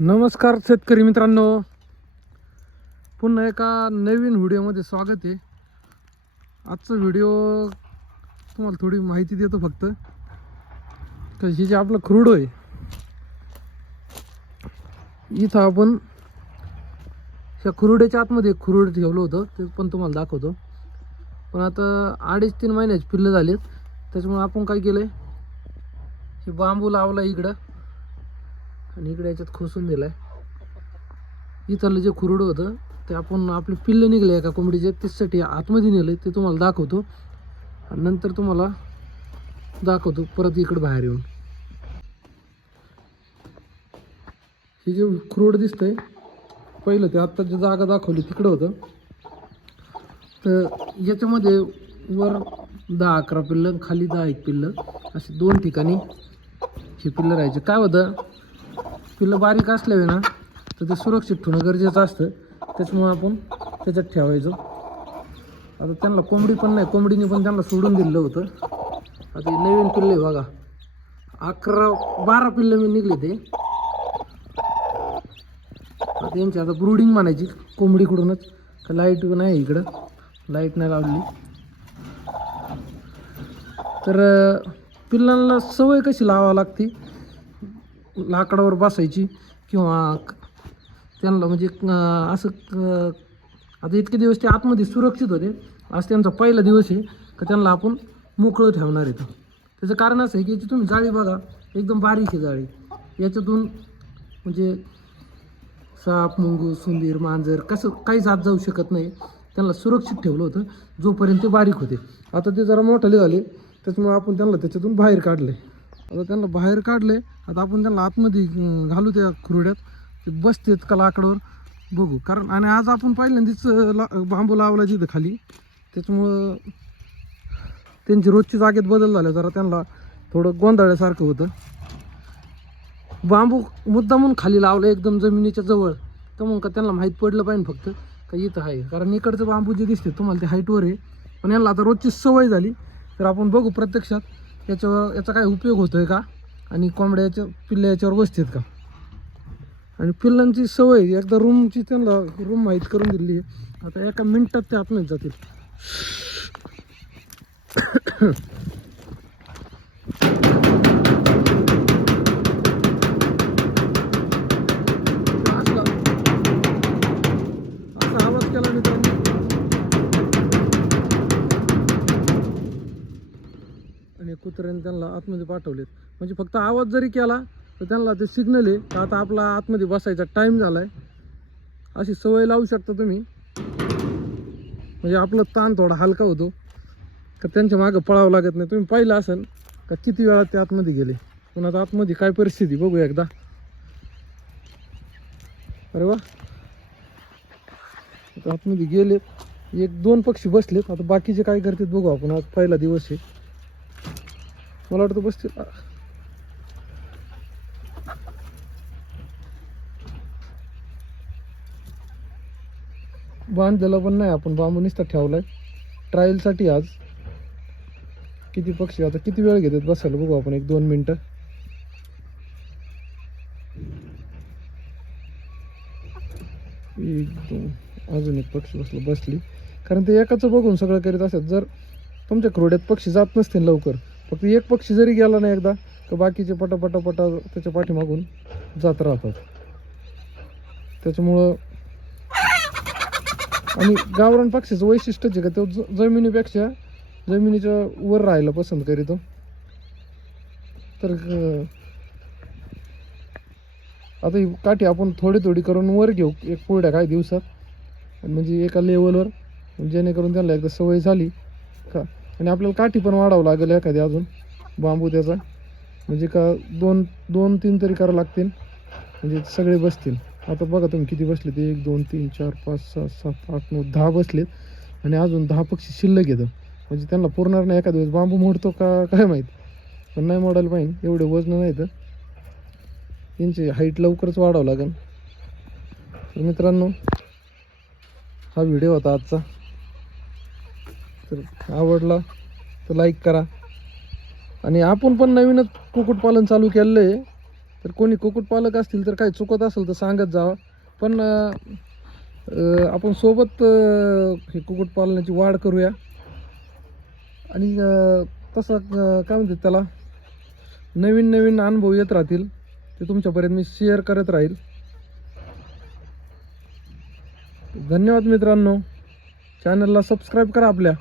नमस्कार शेतकरी मित्रांनो. पुन्हा एका नवीन व्हिडिओमध्ये स्वागत आहे. आजचा व्हिडिओ तुम्हाला थोडी माहिती देतो फक्त. तर हे जे आपलं क्रूड आहे इथं आपण ह्या खुरुड्याच्या आतमध्ये एक खुरुड ठेवलं होतं ते पण तुम्हाला दाखवतो. पण आता अडीच तीन महिन्याचे पिल्लं झालेत. त्याच्यामुळे आपण काय केलं आहे हे बांबू लावला इकडं. आणि इकडे याच्यात खोसून दिलाय. इथलं जे खुरडं होतं ते आपण आपले पिल्लं निघले एका कोंबडीचे त्याच्यासाठी आतमध्ये नेलं ते तुम्हाला दाखवतो. आणि नंतर तुम्हाला दाखवतो परत इकडे बाहेर येऊन. हे जे खुरड दिसतंय पहिलं ते आत्ता जी जागा दाखवली तिकडं होतं. तर याच्यामध्ये वर दहा अकरा पिल्लं खाली दहा एक पिल्लं असे दोन ठिकाणी हे पिल्लं राहायचे. काय होतं पिल्लं बारीक असल्यावे ना तर ते सुरक्षित ठेवणं गरजेचं असतं. त्याच्यामुळे आपण त्याच्यात ठेवायचं. आता त्यांना कोंबडी पण नाही कोंबडीने पण त्यांना सोडून दिलं होतं. आता हे नवीन पिल्ले बघा. अकरा बारा पिल्लं मी निघले ते. आता यांची आता ब्रुडिंग म्हणायची कोंबडीकडूनच. तर लाइट नाही इकडं. लाइट नाही लावली. तर पिल्लांना सवय कशी लावावी लागते? लाकडावर बसायची किंवा त्यांना म्हणजे असं आता इतके दिवस ते आतमध्ये सुरक्षित होते. आज त्यांचा पहिला दिवस आहे का त्यांना आपण मोकळं ठेवणार आहे त्याचं कारण असं आहे की याची तुम्ही जाळी बघा एकदम बारीक आहे जाळी. याच्यातून म्हणजे साप मुंगूस सुंदीर मांजर कसं काहीच आत जाऊ शकत नाही. त्यांना सुरक्षित ठेवलं होतं जोपर्यंत ते बारीक होते. आता ते जरा मोठाले झाले त्याच्यामुळे आपण त्यांना त्याच्यातून बाहेर काढले आता त्यांना बाहेर काढले. आता आपण त्यांना आतमध्ये घालू त्या खुरड्यात ते बसतेत का लाकडावर बघू. कारण आणि आज आपण पहिल्यांदाच अं, ला बांबू लावला तिथं खाली. त्याच्यामुळं त्यांची रोजची जागेत बदल झाला. जरा त्यांना थोडं गोंधळ्यासारखं होतं. बांबू मुद्दा म्हणून खाली लावलं एकदम जमिनीच्या जवळ. तर मग का त्यांना माहीत पडलं पाहिजे फक्त का इथं आहे. कारण इकडचं बांबू जे दिसते तुम्हाला ते हाईटवर आहे. पण यांना आता रोजची सवय झाली. तर आपण बघू प्रत्यक्षात. याच्यावर याचा काय उपयोग होतोय का? आणि कोंबड्याच्या पिल्ल्या याच्यावर बसतात का? आणि पिल्लांची सवय एकदा रूमची त्यांना रूम माहीत करून दिली. आता एका मिनिटात ते आतमध्ये जातील. कुत्र्याने त्यांना आतमध्ये पाठवलेत. म्हणजे फक्त आवाज जरी केला तर त्यांना ते सिग्नल आहे. तर आता आपला आतमध्ये बसायचा टाईम झाला आहे अशी सवय लावू शकता तुम्ही. म्हणजे आपलं ताण थोडा हलका होतो. का त्यांच्या मागं पळावं लागत नाही. तुम्ही पाहिलं असेल का किती वेळा ते आतमध्ये गेले. पण आता आतमध्ये काय परिस्थिती बघू एकदा. अरे वा. आता आतमध्ये गेलेत. एक दोन पक्षी बसलेत. आता बाकीचे काय करतात बघू आपण. आज पहिला दिवस आहे. मला वाटतं बसतील. बांधलेला पण नाही आपण बांबू नुसता ठेवलाय. ट्रायलसाठी आज किती पक्षी आता किती वेळ घेतात बसायला बघू आपण एक दोन मिनटं. एक दोन अजून एक पक्षी बसलं बसली. कारण ते एकाचं बघून सगळं करीत असतात. जर तुमच्या क्रोड्यात पक्षी जात नसतील लवकर फक्त एक पक्षी जरी गेला ना एकदा तर बाकीचे पटापटापटा त्याच्या पाठीमागून जात राहतात. त्याच्यामुळं आणि गावरान पक्षीचं वैशिष्ट्यच आहे का तो ज- जमिनीपेक्षा जमिनीच्या वर राहायला पसंत करीतो. तर आता ही काठी आपण थोडी थोडी करून वर घेऊ एक पुढ्या काही दिवसात. म्हणजे एका लेवलवर जेणेकरून त्यांना एकदा सवय झाली का आणि आपल्याला काठी पण वाढावं लागेल एखादी अजून बांबू त्याचा. म्हणजे का दोन दोन तीन तरी करावं लागतील. म्हणजे सगळे बसतील. आता बघा तुम्ही किती बसले ते एक दोन तीन चार पाच सहा सात आठ नऊ दहा बसलेत. आणि अजून दहा पक्षी शिल्लक येतं म्हणजे त्यांना पुरणार नाही एखाद्या वेळेस. बांबू मोडतो का काय माहीत? पण नाही मोडायला पाहिजे. एवढे वजन नाही तर यांची हाईट लवकरच वाढावं लागेल. तर मित्रांनो हा व्हिडिओ होता आजचा. तर आवडला तर लाईक करा. आणि आपण पण नवीनच कुक्कुटपालन चालू केलेलं आहे. तर कोणी कुक्कुटपालक असतील तर काही चुकत असेल तर सांगत जावा पण आपण सोबत हे कुक्कुटपालनाची वाढ करूया. आणि तसं काय म्हणते त्याला? नवीन नवीन अनुभव येत राहतील. ते तुमच्यापर्यंत मी शेअर करत राहील. धन्यवाद मित्रांनो. चॅनलला सबस्क्राईब करा आपल्या.